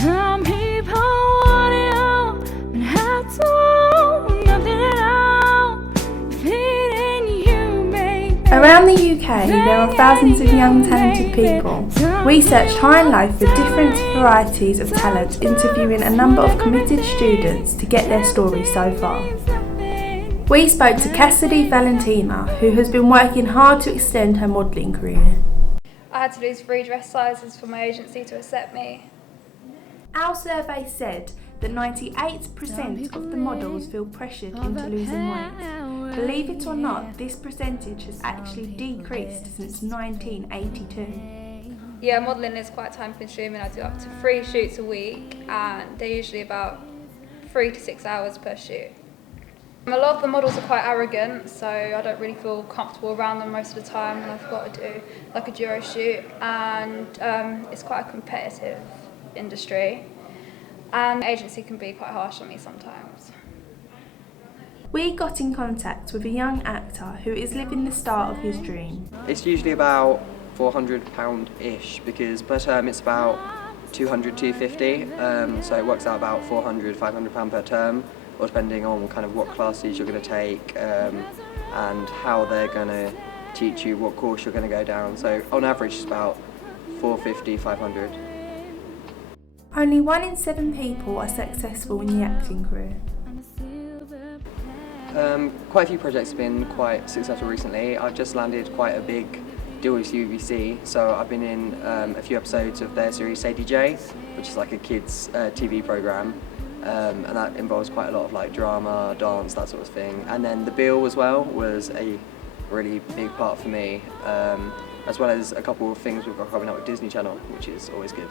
Some people want it all and have to own nothing at all. If it ain't you, baby. Around the UK, there are thousands of young talented people. We searched high and low for different varieties of talent, interviewing a number of committed students to get their story so far. We spoke to Cassidy Valentina, who has been working hard to extend her modelling career. I had to lose 3 dress sizes for my agency to accept me. Our survey said that 98% of the models feel pressured into losing weight. Believe it or not, this percentage has actually decreased since 1982. Yeah, modelling is quite time consuming. I do up to 3 shoots a week and they're usually about 3 to 6 hours per shoot. A lot of the models are quite arrogant, so I don't really feel comfortable around them most of the time when I've got to do like a duo shoot, and it's quite a competitive industry and the agency can be quite harsh on me sometimes. We got in contact with a young actor who is living the start of his dream. It's usually about £400-ish because per term it's about 200, 250, so it works out about £400, £500 per term, or depending on kind of what classes you're going to take and how they're going to teach you, what course you're going to go down. So on average it's about 450, 500. Only 1 in 7 people are successful in the acting career. Quite a few projects have been quite successful recently. I've just landed quite a big deal with UBC, so I've been in a few episodes of their series Sadie J, which is like a kids TV programme, and that involves quite a lot of like drama, dance, that sort of thing. And then The Bill as well was a really big part for me, as well as a couple of things we've got coming up with Disney Channel, which is always good.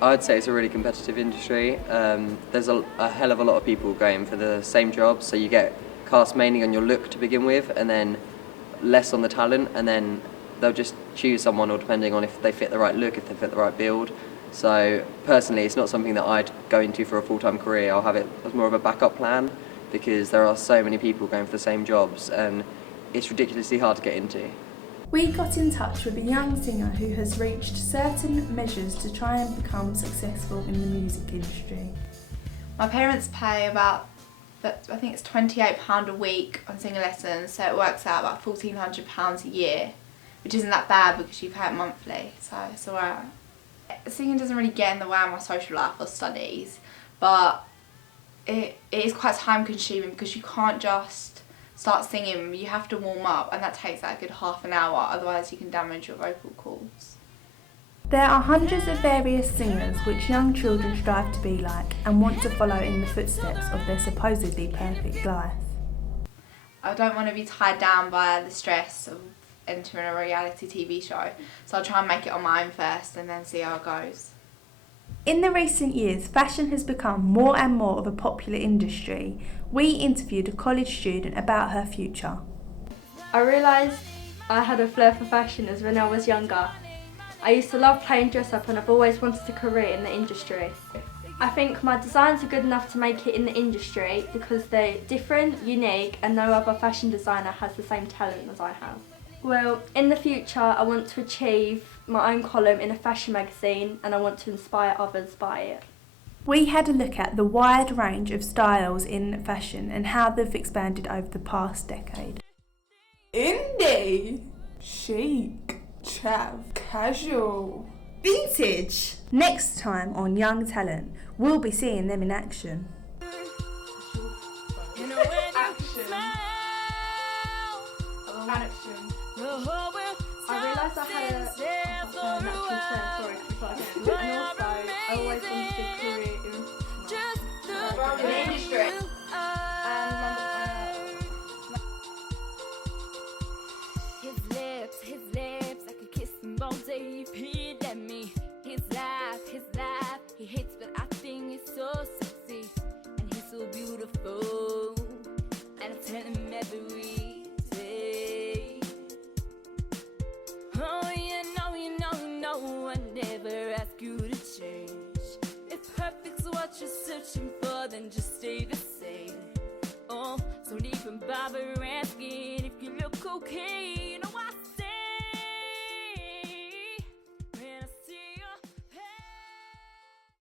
I'd say it's a really competitive industry. There's a hell of a lot of people going for the same jobs, so you get cast mainly on your look to begin with, and then less on the talent, and then they'll just choose someone, or depending on if they fit the right look, if they fit the right build. So personally, it's not something that I'd go into for a full-time career. I'll have it as more of a backup plan, because there are so many people going for the same jobs, and it's ridiculously hard to get into. We got in touch with a young singer who has reached certain measures to try and become successful in the music industry. My parents pay about, I think it's £28 a week on singing lessons, so it works out about £1,400 a year, which isn't that bad because you pay it monthly, so it's alright. Singing doesn't really get in the way of my social life or studies, but it is quite time consuming because you can't just start singing, you have to warm up, and that takes like a good half an hour, otherwise you can damage your vocal cords. There are hundreds of various singers which young children strive to be like and want to follow in the footsteps of their supposedly perfect life. I don't want to be tied down by the stress of entering a reality TV show, so I'll try and make it on my own first and then see how it goes. In the recent years, fashion has become more and more of a popular industry. We interviewed a college student about her future. I realised I had a flair for fashion as when I was younger. I used to love playing dress up, and I've always wanted a career in the industry. I think my designs are good enough to make it in the industry because they're different, unique, and no other fashion designer has the same talent as I have. Well, in the future I want to achieve my own column in a fashion magazine, and I want to inspire others by it. We had a look at the wide range of styles in fashion and how they've expanded over the past decade. Indie, chic, chav, casual, Vintage! Next time on Young Talent, we'll be seeing them in action. action. I realised I had a natural sense, and also I always wanted a career in The industry. His lips, I could kiss him all day if he'd let me. His laugh, he hates, but I think it's so sexy, and he's so beautiful, and I tell him every day. Oh, you know, I never ask you to change. If perfect's what you're searching for, then just stay the same. Oh, so don't even bother asking if you look okay.